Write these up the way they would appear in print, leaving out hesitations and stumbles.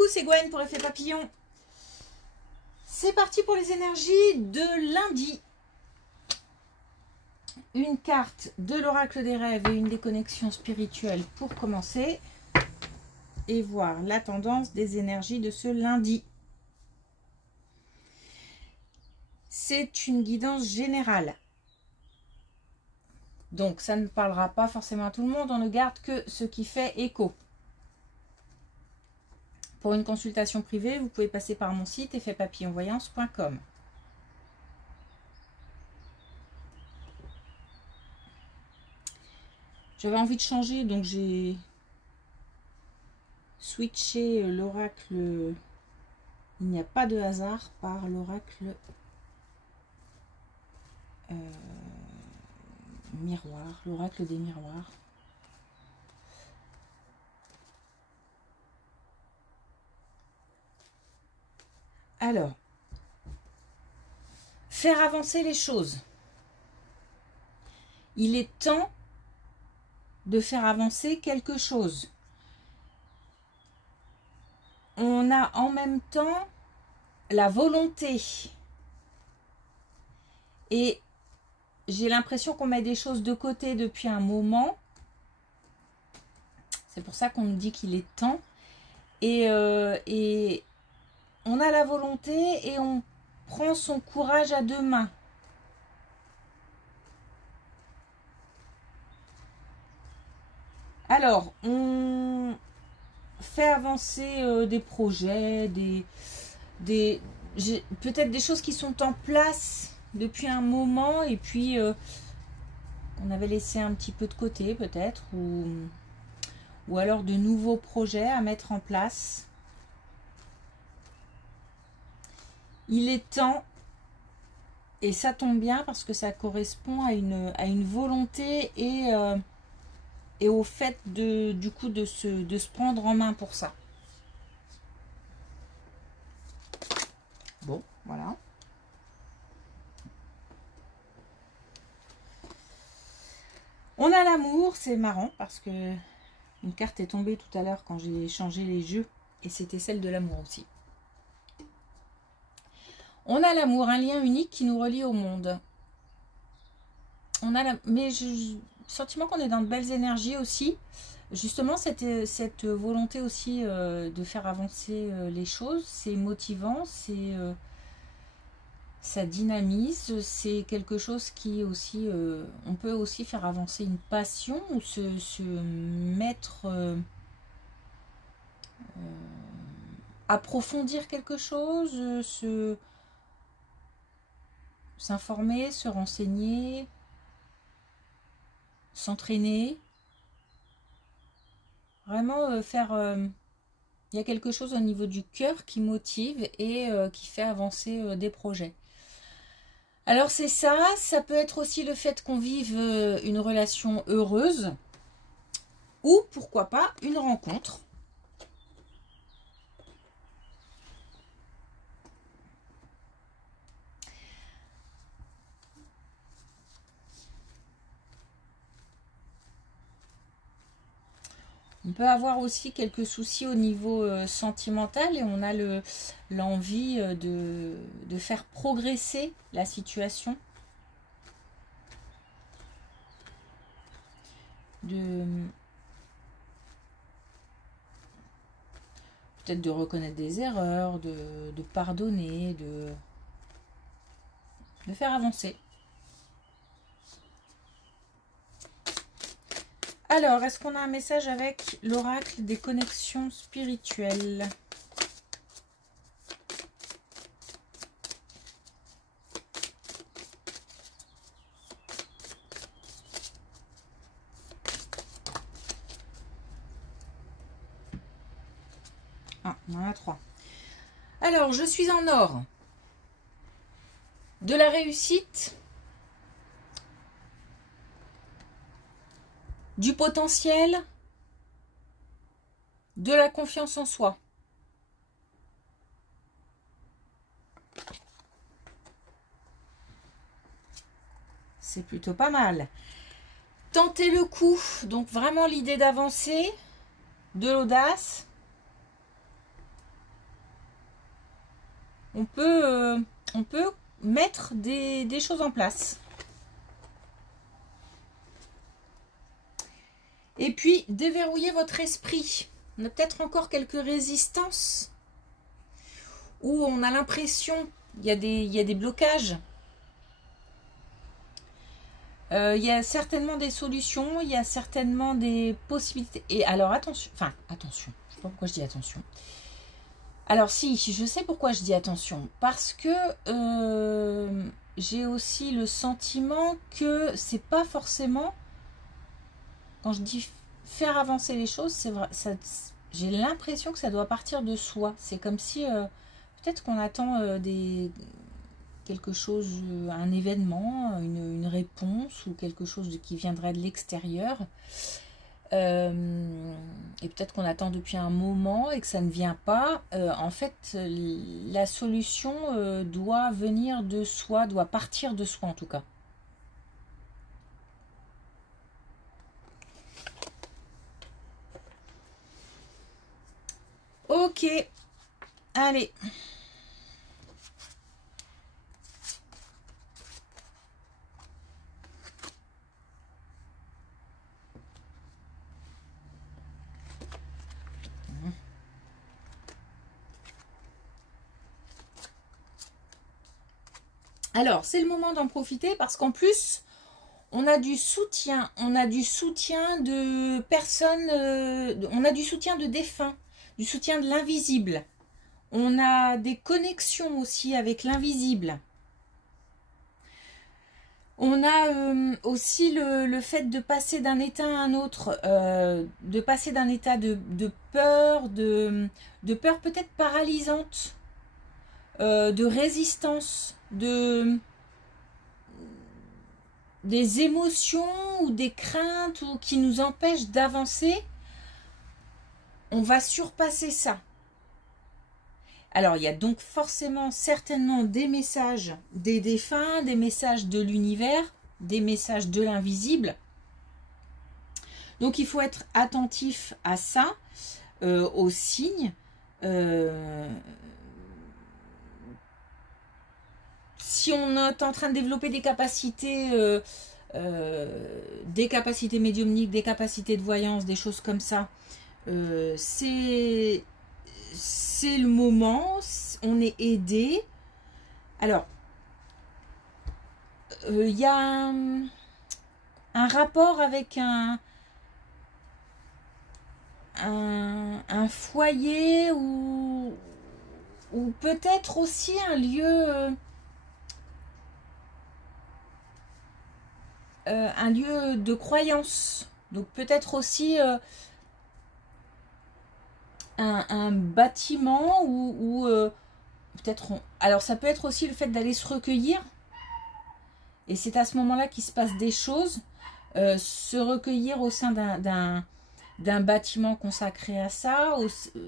coucou, c'est Gwen pour Effet Papillon. C'est parti pour les énergies de lundi. Une carte de l'oracle des rêves et une des connexions spirituelles pour commencer. Et voir la tendance des énergies de ce lundi. C'est une guidance générale. Donc ça ne parlera pas forcément à tout le monde, on ne garde que ce qui fait écho. Pour une consultation privée, vous pouvez passer par mon site effetpapillonvoyance.com. J'avais envie de changer, donc j'ai switché l'oracle Il n'y a pas de hasard par l'oracle miroir, l'oracle des miroirs. Alors, faire avancer les choses. Il est temps de faire avancer quelque chose. On a en même temps la volonté. Et j'ai l'impression qu'on met des choses de côté depuis un moment. C'est pour ça qu'on nous dit qu'il est temps. Et on a la volonté et on prend son courage à deux mains. Alors, on fait avancer des projets, peut-être des choses qui sont en place depuis un moment et puis on avait laissé un petit peu de côté peut-être, ou alors de nouveaux projets à mettre en place. Il est temps, et ça tombe bien parce que ça correspond à une volonté et au fait du coup de se prendre en main pour ça. Bon, voilà. On a l'amour, c'est marrant parce que une carte est tombée tout à l'heure quand j'ai changé les jeux et c'était celle de l'amour aussi. On a l'amour, un lien unique qui nous relie au monde. On a mais le sentiment qu'on est dans de belles énergies aussi. Justement, cette volonté aussi de faire avancer les choses, c'est motivant, ça dynamise, c'est quelque chose qui aussi, on peut aussi faire avancer une passion ou se mettre, approfondir quelque chose, s'informer, se renseigner, s'entraîner. Vraiment faire... il y a quelque chose au niveau du cœur qui motive et qui fait avancer des projets. Alors c'est ça, ça peut être aussi le fait qu'on vive une relation heureuse ou pourquoi pas une rencontre. On peut avoir aussi quelques soucis au niveau sentimental et on a l'envie de faire progresser la situation. Peut-être de reconnaître des erreurs, de pardonner, de faire avancer. Alors, est-ce qu'on a un message avec l'oracle des connexions spirituelles? Ah, on en a 3. Alors, je suis en or. De la réussite. Du potentiel, de la confiance en soi. C'est plutôt pas mal. Tenter le coup, donc vraiment l'idée d'avancer, de l'audace. on peut mettre des choses en place. Et puis, déverrouiller votre esprit. On a peut-être encore quelques résistances où on a l'impression il y a des blocages. Il y a certainement des solutions, il y a certainement des possibilités. Et alors, attention, je ne sais pas pourquoi je dis attention. Alors si, je sais pourquoi je dis attention. Parce que j'ai aussi le sentiment que c'est pas forcément... Quand je dis faire avancer les choses, c'est vrai, j'ai l'impression que ça doit partir de soi. C'est comme si peut-être qu'on attend quelque chose, un événement, une réponse ou quelque chose qui viendrait de l'extérieur. Et peut-être qu'on attend depuis un moment et que ça ne vient pas. En fait, la solution doit venir de soi, doit partir de soi en tout cas. Ok, allez. Alors, c'est le moment d'en profiter parce qu'en plus, on a du soutien de personnes, on a du soutien de défunts, du soutien de l'invisible. On a des connexions aussi avec l'invisible. On a aussi le fait de passer d'un état à un autre, de passer d'un état de peur, de peur peut-être paralysante, de résistance, des émotions ou des craintes ou qui nous empêchent d'avancer. On va surpasser ça. Alors, il y a donc forcément, certainement des messages des défunts, des messages de l'univers, des messages de l'invisible. Donc, il faut être attentif à ça, aux signes. Si on est en train de développer des capacités médiumniques, des capacités de voyance, des choses comme ça, c'est le moment, on est aidé. Alors, il y a un rapport avec un foyer ou peut-être aussi un lieu de croyance. Donc peut-être aussi un bâtiment ou peut-être... Alors ça peut être aussi le fait d'aller se recueillir. Et c'est à ce moment-là qu'il se passe des choses. Se recueillir au sein d'un bâtiment consacré à ça,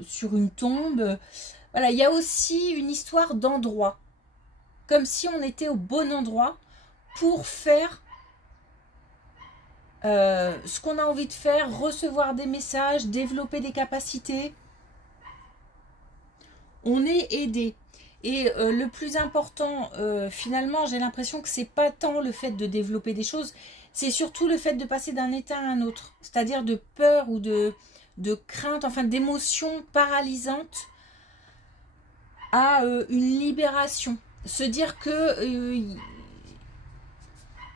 sur une tombe. Voilà, il y a aussi une histoire d'endroit. Comme si on était au bon endroit pour faire ce qu'on a envie de faire, recevoir des messages, développer des capacités. On est aidé. Et le plus important, finalement, j'ai l'impression que c'est pas tant le fait de développer des choses, c'est surtout le fait de passer d'un état à un autre. C'est-à-dire de peur ou de crainte, enfin d'émotions paralysantes à une libération. Se dire que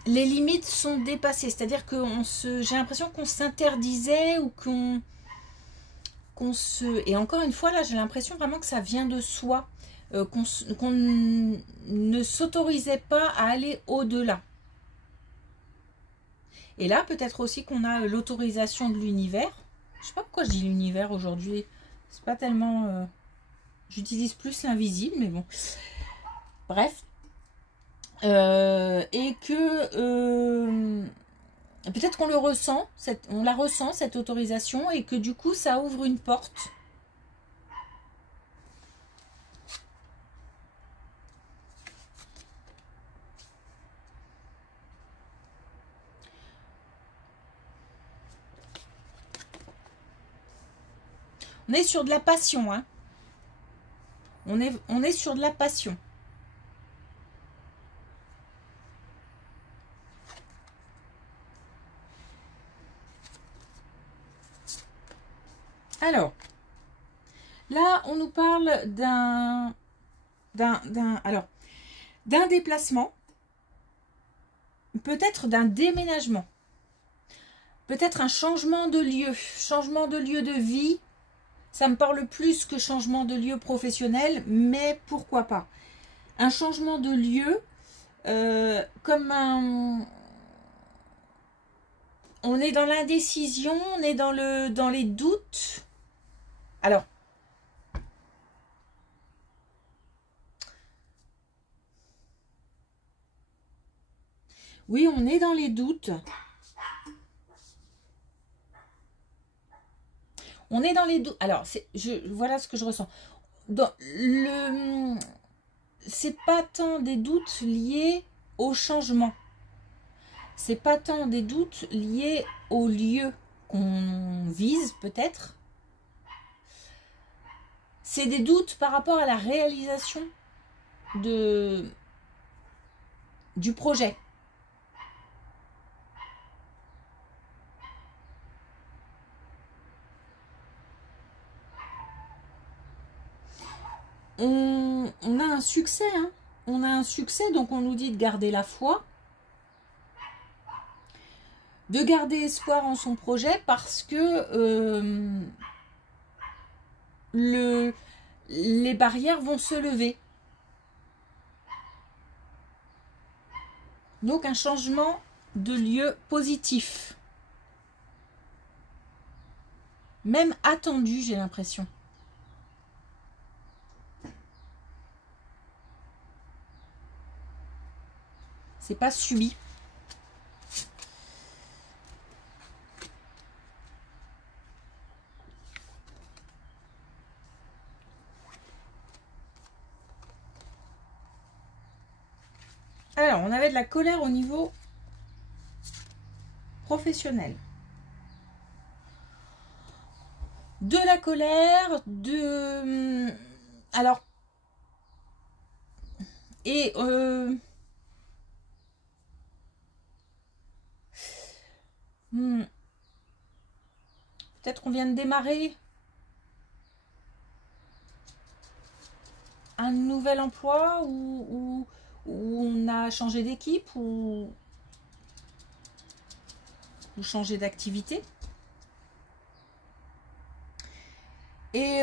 les limites sont dépassées. C'est-à-dire que j'ai l'impression qu'on s'interdisait ou qu'on se... Et encore une fois, là, j'ai l'impression vraiment que ça vient de soi. Qu'on ne s'autorisait pas à aller au-delà. Et là, peut-être aussi qu'on a l'autorisation de l'univers. Je sais pas pourquoi je dis l'univers aujourd'hui. C'est pas tellement... J'utilise plus l'invisible, mais bon. Bref. Et que... peut-être qu'on le ressent, on la ressent, cette autorisation, et que du coup, ça ouvre une porte. On est sur de la passion, hein. On est sur de la passion. Alors, là, on nous parle d'un déplacement, peut-être d'un déménagement, peut-être un changement de lieu de vie. Ça me parle plus que changement de lieu professionnel, mais pourquoi pas. Un changement de lieu, comme un... On est dans l'indécision, on est dans les doutes. Alors, oui, on est dans les doutes. On est dans les doutes. Alors, voilà ce que je ressens. C'est pas tant des doutes liés au changement. C'est pas tant des doutes liés au lieu qu'on vise, peut-être. C'est des doutes par rapport à la réalisation du projet. On a un succès, hein. On a un succès, donc on nous dit de garder la foi, de garder espoir en son projet, parce que les barrières vont se lever. Donc un changement de lieu positif. Même attendu, j'ai l'impression. C'est pas subi. Alors, on avait de la colère au niveau professionnel. De la colère, alors... Et... peut-être qu'on vient de démarrer un nouvel emploi ou on a changé d'équipe ou changé d'activité. Et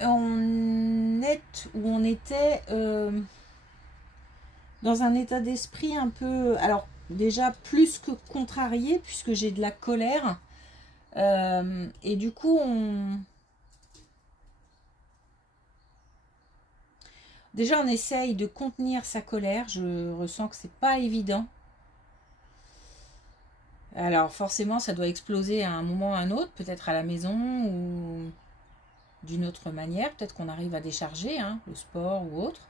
on était dans un état d'esprit un peu... Alors, déjà plus que contrarié, puisque j'ai de la colère. Et du coup, déjà, on essaye de contenir sa colère. Je ressens que c'est pas évident. Alors, forcément, ça doit exploser à un moment ou à un autre, peut-être à la maison ou d'une autre manière. Peut-être qu'on arrive à décharger, hein, le sport ou autre.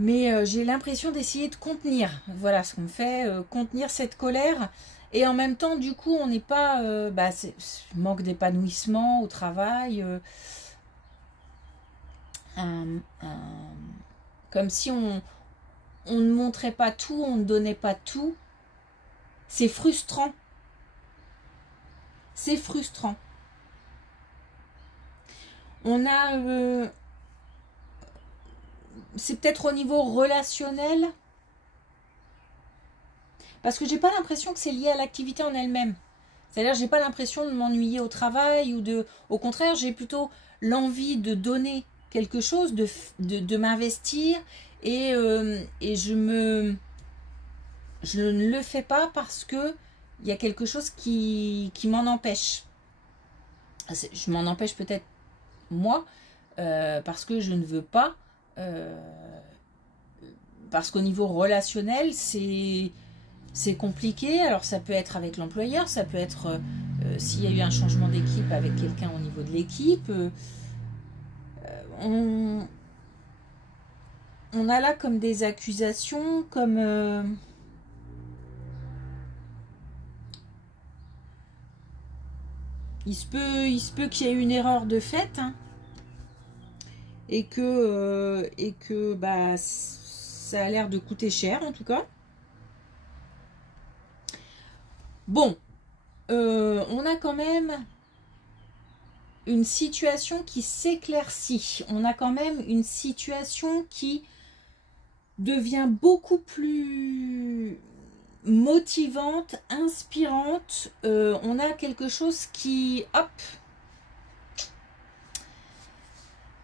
Mais j'ai l'impression d'essayer de contenir. Voilà ce qu'on me fait, contenir cette colère. Et en même temps, du coup, on n'est pas... manque d'épanouissement au travail. Comme si on ne montrait pas tout, on ne donnait pas tout. C'est frustrant. C'est frustrant. On a... c'est peut-être au niveau relationnel. Parce que j'ai pas l'impression que c'est lié à l'activité en elle-même. C'est-à-dire, j'ai pas l'impression de m'ennuyer au travail ou de... Au contraire, j'ai plutôt l'envie de donner quelque chose, de m'investir et je ne le fais pas parce que il y a quelque chose qui m'en empêche. Je m'en empêche peut-être moi parce que je ne veux pas parce qu'au niveau relationnel c'est compliqué. Alors ça peut être avec l'employeur, ça peut être s'il y a eu un changement d'équipe avec quelqu'un au niveau de l'équipe. On a là comme des accusations, comme il se peut qu'il y ait une erreur de fait, hein, et que bah, ça a l'air de coûter cher en tout cas. Bon, on a quand même une situation qui s'éclaircit. On a quand même une situation qui devient beaucoup plus motivante, inspirante. On a quelque chose qui, hop,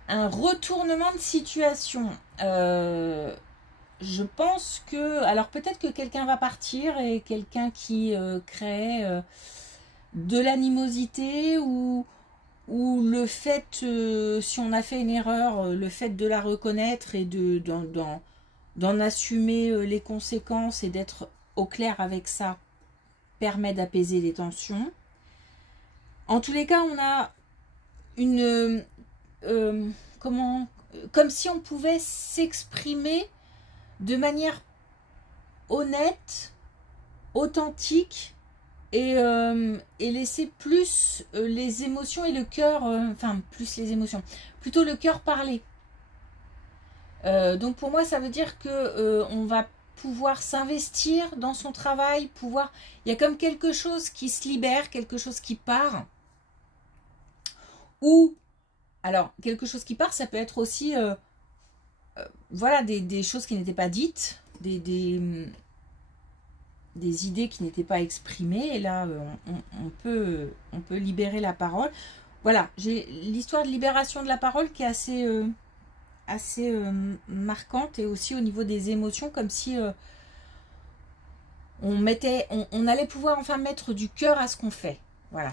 un retournement de situation. Je pense que, alors peut-être que quelqu'un va partir et quelqu'un qui crée de l'animosité ou le fait, si on a fait une erreur, le fait de la reconnaître et d'en assumer les conséquences et d'être au clair avec ça permet d'apaiser les tensions. En tous les cas, on a une comme si on pouvait s'exprimer de manière honnête, authentique et laisser plus les émotions et le cœur, enfin plus les émotions, plutôt le cœur parler. Donc pour moi ça veut dire que on va pouvoir s'investir dans son travail, il y a comme quelque chose qui se libère, quelque chose qui part, ou alors quelque chose qui part, ça peut être aussi voilà des choses qui n'étaient pas dites, des idées qui n'étaient pas exprimées, et là on peut libérer la parole. Voilà, j'ai l'histoire de libération de la parole qui est assez marquante, et aussi au niveau des émotions, comme si on allait pouvoir enfin mettre du cœur à ce qu'on fait. Voilà.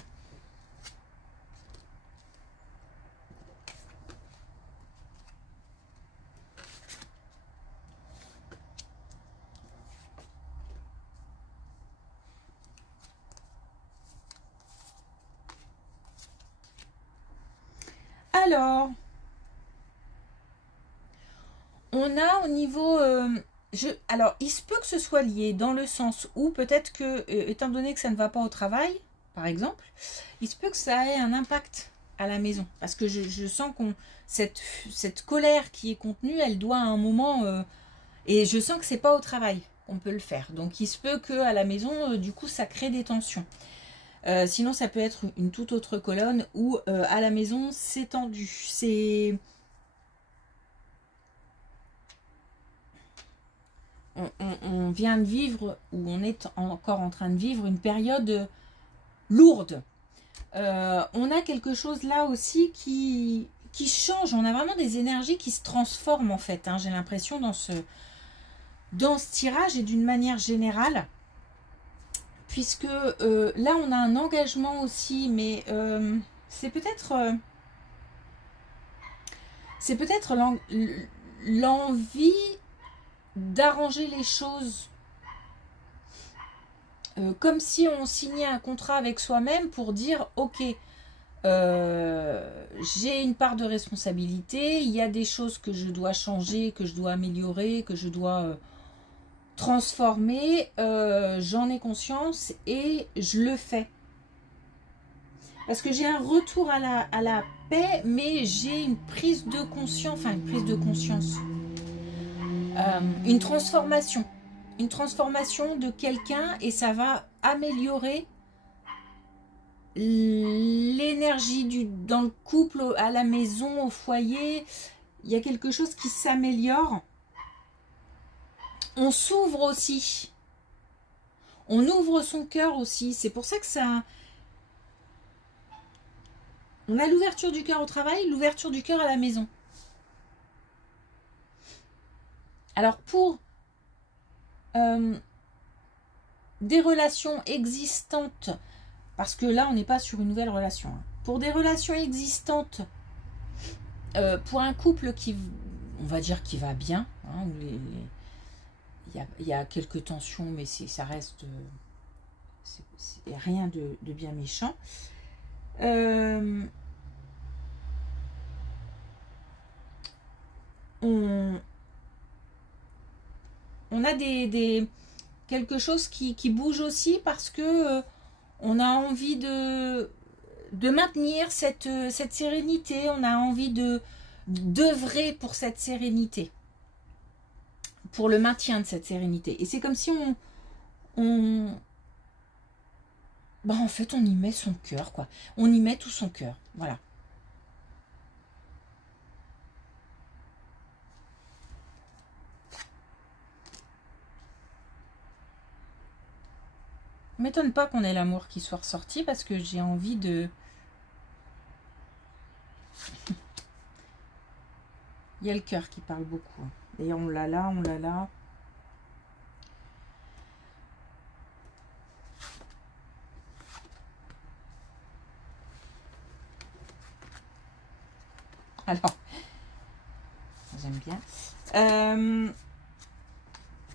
Alors, on a au niveau... alors, il se peut que ce soit lié dans le sens où peut-être que, étant donné que ça ne va pas au travail, par exemple, il se peut que ça ait un impact à la maison. Parce que je sens qu'on cette colère qui est contenue, elle doit à un moment... et je sens que c'est pas au travail qu'on peut le faire. Donc, il se peut qu'à la maison, du coup, ça crée des tensions. Sinon, ça peut être une toute autre colonne où à la maison, c'est tendu. On vient de vivre, ou on est encore en train de vivre, une période lourde. On a quelque chose là aussi qui change. On a vraiment des énergies qui se transforment en fait, hein, j'ai l'impression dans ce tirage et d'une manière générale. Puisque là on a un engagement aussi, mais c'est peut-être l'envie d'arranger les choses, comme si on signait un contrat avec soi-même pour dire ok, j'ai une part de responsabilité, il y a des choses que je dois changer, que je dois améliorer, que je dois transformer, j'en ai conscience et je le fais. Parce que j'ai un retour à la paix, mais j'ai une prise de conscience, enfin une prise de conscience, une transformation de quelqu'un, et ça va améliorer l'énergie dans le couple, à la maison, au foyer. Il y a quelque chose qui s'améliore. On s'ouvre aussi. On ouvre son cœur aussi. C'est pour ça que ça... On a l'ouverture du cœur au travail, l'ouverture du cœur à la maison. Alors pour des relations existantes, parce que là on n'est pas sur une nouvelle relation, hein. Pour des relations existantes, pour un couple qui, on va dire, qui va bien, hein, où il y a quelques tensions, mais ça reste c'est rien de bien méchant. On a quelque chose qui bouge aussi, parce que on a envie maintenir cette sérénité. On a envie d'œuvrer pour cette sérénité, pour le maintien de cette sérénité. Et c'est comme si en fait, on y met son cœur, quoi. On y met tout son cœur, voilà. M'étonne pas qu'on ait l'amour qui soit ressorti parce que j'ai envie de... Il y a le cœur qui parle beaucoup. D'ailleurs, on l'a là, on l'a là. Alors, j'aime bien.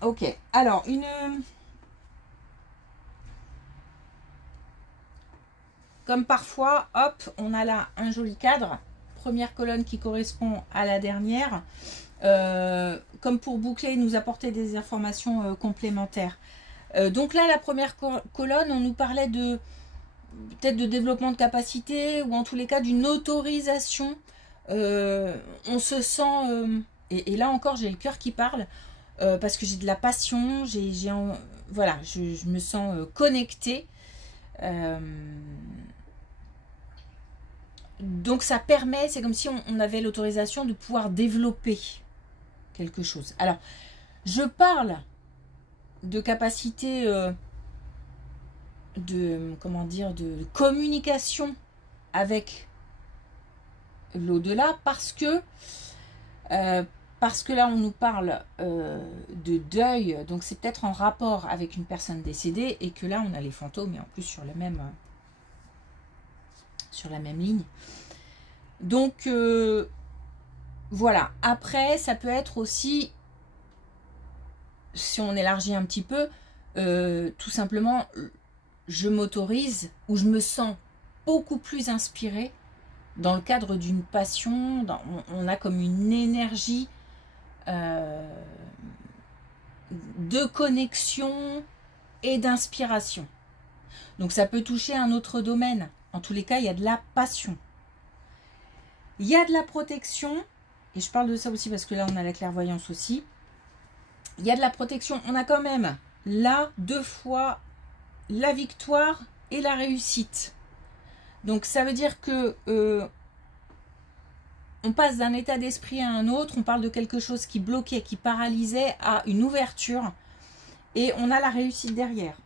Ok, alors, comme parfois, hop, on a là un joli cadre. Première colonne qui correspond à la dernière. Comme pour boucler, nous apporter des informations complémentaires. Donc là, la première colonne, on nous parlait de peut-être de développement de capacité ou en tous les cas d'une autorisation. On se sent... et là encore, j'ai le cœur qui parle parce que j'ai de la passion. Voilà, je me sens connectée. Donc ça permet, c'est comme si on avait l'autorisation de pouvoir développer quelque chose. Alors, je parle de capacité de communication avec l'au-delà parce que là on nous parle de deuil, donc c'est peut-être en rapport avec une personne décédée et que là on a les fantômes et en plus sur la même ligne. Donc voilà. Après, ça peut être aussi, si on élargit un petit peu, tout simplement, je m'autorise ou je me sens beaucoup plus inspirée dans le cadre d'une passion. On a comme une énergie de connexion et d'inspiration. Donc ça peut toucher un autre domaine. En tous les cas, il y a de la passion. Il y a de la protection. Et je parle de ça aussi parce que là, on a la clairvoyance aussi. Il y a de la protection. On a quand même là 2 fois la victoire et la réussite. Donc ça veut dire que on passe d'un état d'esprit à un autre. On parle de quelque chose qui bloquait, qui paralysait à une ouverture. Et on a la réussite derrière.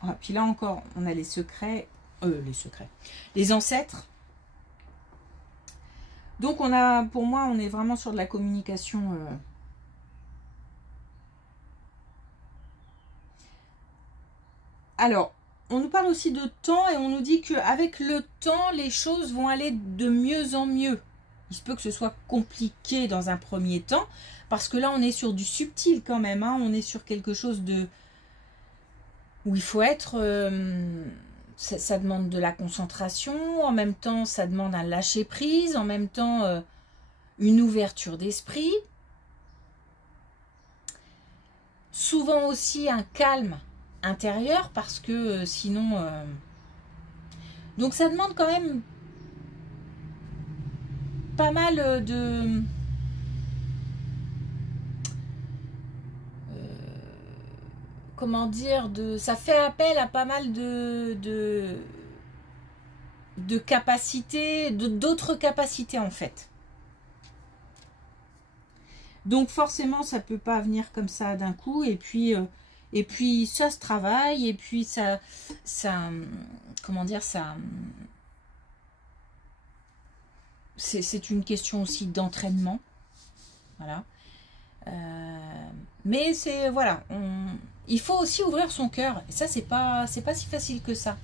Ah, puis là encore, on a les secrets. Les ancêtres. Donc pour moi, on est vraiment sur de la communication. Alors, on nous parle aussi de temps et on nous dit qu'avec le temps, les choses vont aller de mieux en mieux. Il se peut que ce soit compliqué dans un premier temps, parce que là, on est sur du subtil quand même. Hein, on est sur quelque chose où il faut être... ça demande de la concentration, en même temps ça demande un lâcher prise, en même temps une ouverture d'esprit. Souvent aussi un calme intérieur parce que sinon... Donc ça demande quand même pas mal de... comment dire, ça fait appel à pas mal de capacités, d'autres capacités en fait. Donc forcément, ça peut pas venir comme ça d'un coup, et puis ça se travaille, et puis ça comment dire, ça, c'est une question aussi d'entraînement, voilà. Mais c'est, voilà, il faut aussi ouvrir son cœur. Et ça, c'est pas si facile que ça.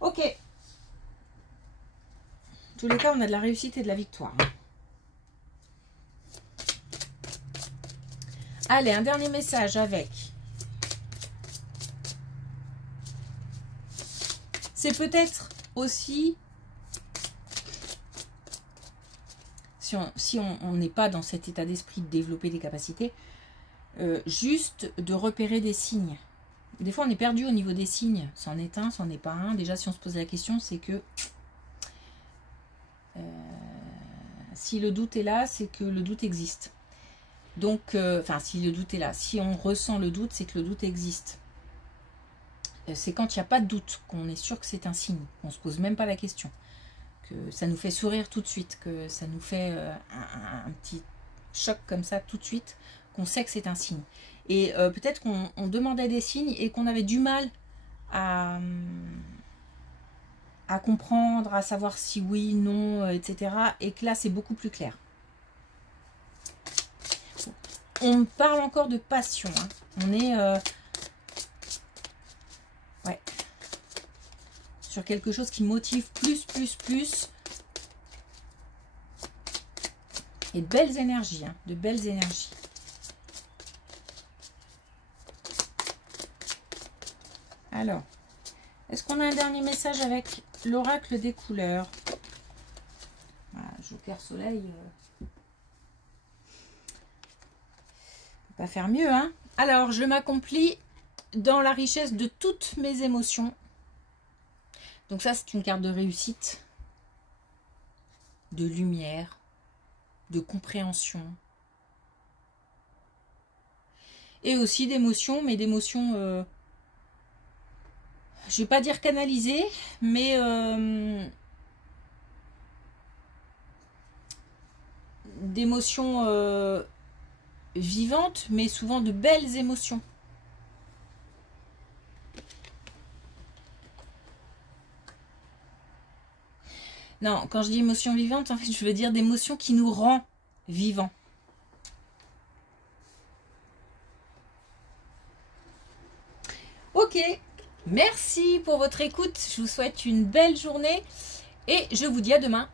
Ok. En tous les cas, on a de la réussite et de la victoire. Allez, un dernier message avec. C'est peut-être aussi... Si on n'est pas dans cet état d'esprit de développer des capacités, juste de repérer des signes. Des fois, on est perdu au niveau des signes. C'en est un, c'en est pas un. Déjà, si on se pose la question, c'est que si le doute est là, c'est que le doute existe. Donc, enfin, si le doute est là, si on ressent le doute, c'est que le doute existe. C'est quand il n'y a pas de doute qu'on est sûr que c'est un signe. On ne se pose même pas la question. Que ça nous fait sourire tout de suite, que ça nous fait un petit choc comme ça tout de suite, qu'on sait que c'est un signe. Et peut-être qu'on demandait des signes et qu'on avait du mal à comprendre, à savoir si oui, non, etc. Et que là, c'est beaucoup plus clair. On parle encore de passion. Hein. On est ouais, sur quelque chose qui motive plus. Et de belles énergies. Hein, de belles énergies. Alors, est-ce qu'on a un dernier message avec l'oracle des couleurs? Voilà, Joker Soleil. Pas faire mieux, hein. Alors, je m'accomplis dans la richesse de toutes mes émotions. Donc ça, c'est une carte de réussite, de lumière, de compréhension. Et aussi d'émotions, mais d'émotions, je vais pas dire canalisées, mais d'émotions vivantes, mais souvent de belles émotions. Non, quand je dis émotions vivantes, en fait, je veux dire d'émotions qui nous rend vivants. Ok, merci pour votre écoute. Je vous souhaite une belle journée et je vous dis à demain.